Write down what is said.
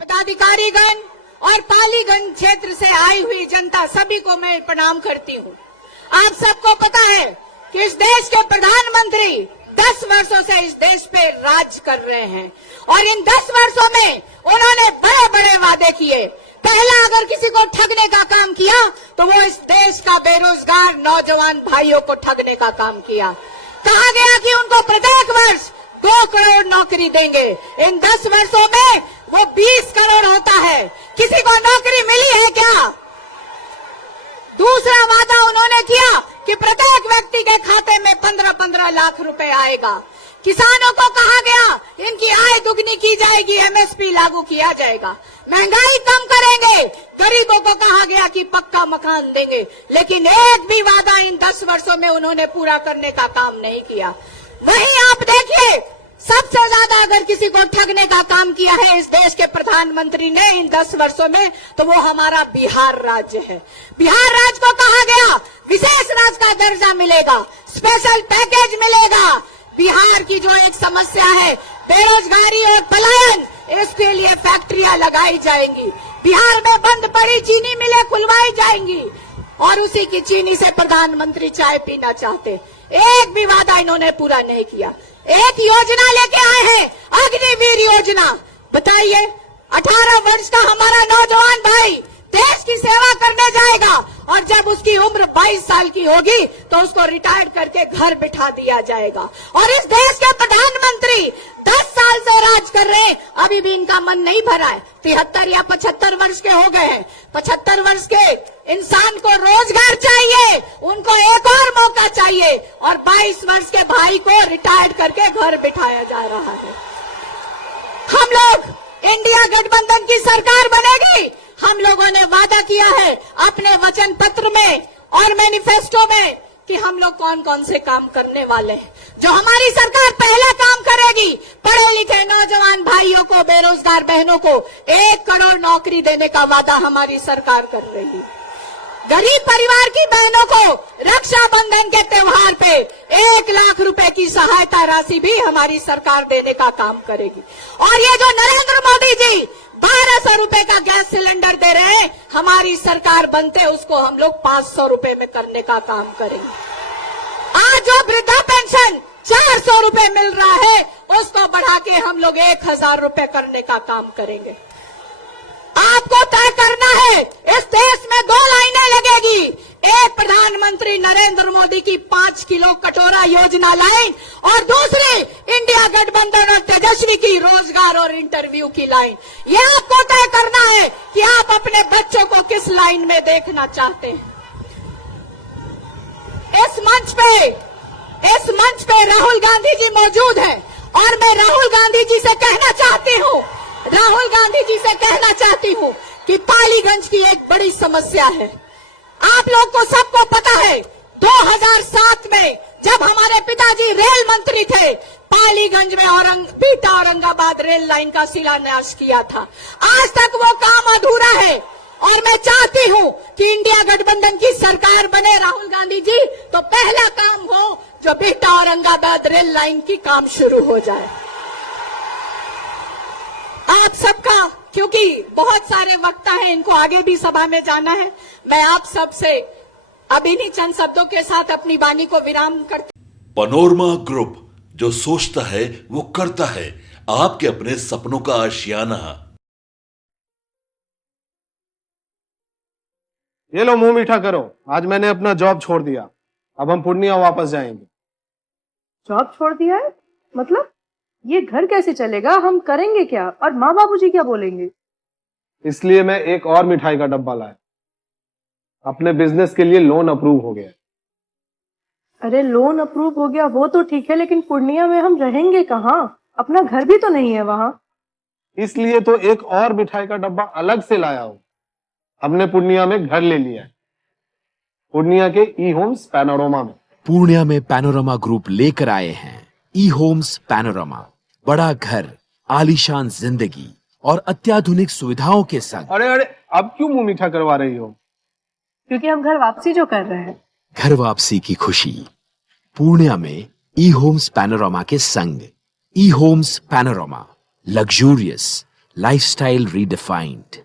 पदाधिकारीगण और पालीगंज क्षेत्र से आई हुई जनता सभी को मैं प्रणाम करती हूँ। आप सबको पता है कि इस देश के प्रधानमंत्री 10 वर्षों से इस देश पे राज कर रहे हैं और इन 10 वर्षों में उन्होंने बड़े बड़े वादे किए। पहला, अगर किसी को ठगने का काम किया तो वो इस देश का बेरोजगार नौजवान भाइयों को ठगने का काम किया। कहा गया कि उनको प्रत्येक वर्ष 2 करोड़ नौकरी देंगे। इन 10 वर्षों में वो 20 करोड़ होता है। किसी को नौकरी मिली है क्या? दूसरा वादा उन्होंने किया कि प्रत्येक व्यक्ति के खाते में 15-15 लाख रुपए आएगा। किसानों को कहा गया इनकी आय दुगनी की जाएगी, एमएसपी लागू किया जाएगा, महंगाई कम करेंगे, गरीबों को कहा गया कि पक्का मकान देंगे। लेकिन एक भी वादा इन 10 वर्षों में उन्होंने पूरा करने का काम नहीं किया। वहीं आप देखिए, सबसे ज्यादा अगर किसी को ठगने का काम किया है इस देश के प्रधानमंत्री ने इन 10 वर्षों में, तो वो हमारा बिहार राज्य है। बिहार राज्य को कहा गया विशेष राज्य का दर्जा मिलेगा, स्पेशल पैकेज मिलेगा। बिहार की जो एक समस्या है बेरोजगारी और पलायन, इसके लिए फैक्ट्रियां लगाई जाएंगी। बिहार में बंद पड़ी चीनी मिलें खुलवाई जाएंगी और उसी की चीनी से प्रधानमंत्री चाय पीना चाहते। एक भी वादा इन्होंने पूरा नहीं किया। एक योजना लेके आए हैं, अग्निवीर योजना। बताइए, 18 वर्ष का हमारा नौजवान भाई देश की सेवा करने जाएगा और जब उसकी उम्र 22 साल की होगी तो उसको रिटायर करके घर बिठा दिया जाएगा। और इस देश के प्रधानमंत्री 10 साल से राज कर रहे हैं, अभी भी इनका मन नहीं भरा है। 73 या 75 वर्ष के हो गए हैं। 75 वर्ष के इंसान को रोजगार चाहिए, उनको एक और मौका चाहिए और 22 वर्ष के भाई को रिटायर करके घर बिठाया जा रहा है। हम लोग इंडिया गठबंधन की सरकार बनेगी। हम लोगों ने वादा किया है अपने वचन पत्र में और मैनिफेस्टो में कि हम लोग कौन कौन से काम करने वाले हैं। जो हमारी सरकार पहला काम करेगी, पढ़े लिखे नौजवान भाइयों को, बेरोजगार बहनों को 1 करोड़ नौकरी देने का वादा हमारी सरकार कर रही है। गरीब परिवार की बहनों को रक्षाबंधन के त्योहार पे 1 लाख रुपए की सहायता राशि भी हमारी सरकार देने का काम करेगी। और ये जो नरेंद्र मोदी जी 1200 रुपए का गैस सिलेंडर दे रहे हैं, हमारी सरकार बनते उसको हम लोग 500 रुपए में करने का काम करेंगे। आज जो वृद्धा पेंशन 400 रुपए मिल रहा है, उसको बढ़ा के हम लोग 1000 रुपए करने का काम करेंगे। आपको तय करना है, इस देश में 2 लाइनें लगेगी। एक, प्रधानमंत्री नरेंद्र मोदी की 5 किलो कटोरा योजना लाइन और दूसरी इंडिया गठबंधन और तेजस्वी की रोजगार और इंटरव्यू की लाइन। ये आपको तय करना है कि आप अपने बच्चों को किस लाइन में देखना चाहते हैं। इस मंच पे राहुल गांधी जी मौजूद हैं और मैं राहुल गांधी जी से कहना चाहती हूँ कि पालीगंज की एक बड़ी समस्या है। आप लोग को सबको पता है, 2007 में जब हमारे पिताजी रेल मंत्री थे, पालीगंज में बीटा औरंगाबाद रेल लाइन का शिलान्यास किया था। आज तक वो काम अधूरा है और मैं चाहती हूँ कि इंडिया गठबंधन की सरकार बने राहुल गांधी जी, तो पहला काम हो जो बीटा औरंगाबाद रेल लाइन की काम शुरू हो जाए। आप सबका, क्योंकि बहुत सारे वक्ता हैं, इनको आगे भी सभा में जाना है, मैं आप सबसे अभी नहीं चंद शब्दों के साथ अपनी वाणी को विराम करती। पैनोरमा ग्रुप, जो सोचता है वो करता है। आपके अपने सपनों का आशियाना। ये लो, मुंह मीठा करो। आज मैंने अपना जॉब छोड़ दिया, अब हम पूर्णिया वापस जाएंगे। जॉब छोड़ दिया है? मतलब ये घर कैसे चलेगा? हम करेंगे क्या? और माँ बाबूजी क्या बोलेंगे? इसलिए मैं एक और मिठाई का डब्बा लाया। अपने बिजनेस के लिए लोन अप्रूव हो गया। अरे लोन अप्रूव हो गया वो तो ठीक है, लेकिन पूर्णिया में हम रहेंगे कहाँ? अपना घर भी तो नहीं है वहाँ। इसलिए तो एक और मिठाई का डब्बा अलग से लाया हूँ। हमने पूर्णिया में घर ले लिया है, पूर्णिया के ई होम्स पैनोरमा में। पूर्णिया में पैनोरमा ग्रुप लेकर आए हैं ई होम्स पैनोरमा। बड़ा घर, आलीशान जिंदगी और अत्याधुनिक सुविधाओं के संग। अरे अब क्यों मुंह मीठा करवा रही हो? क्योंकि हम घर वापसी जो कर रहे हैं। घर वापसी की खुशी पूर्णिया में ई होम्स पैनोरमा के संग। E homes panorama, luxurious, lifestyle redefined.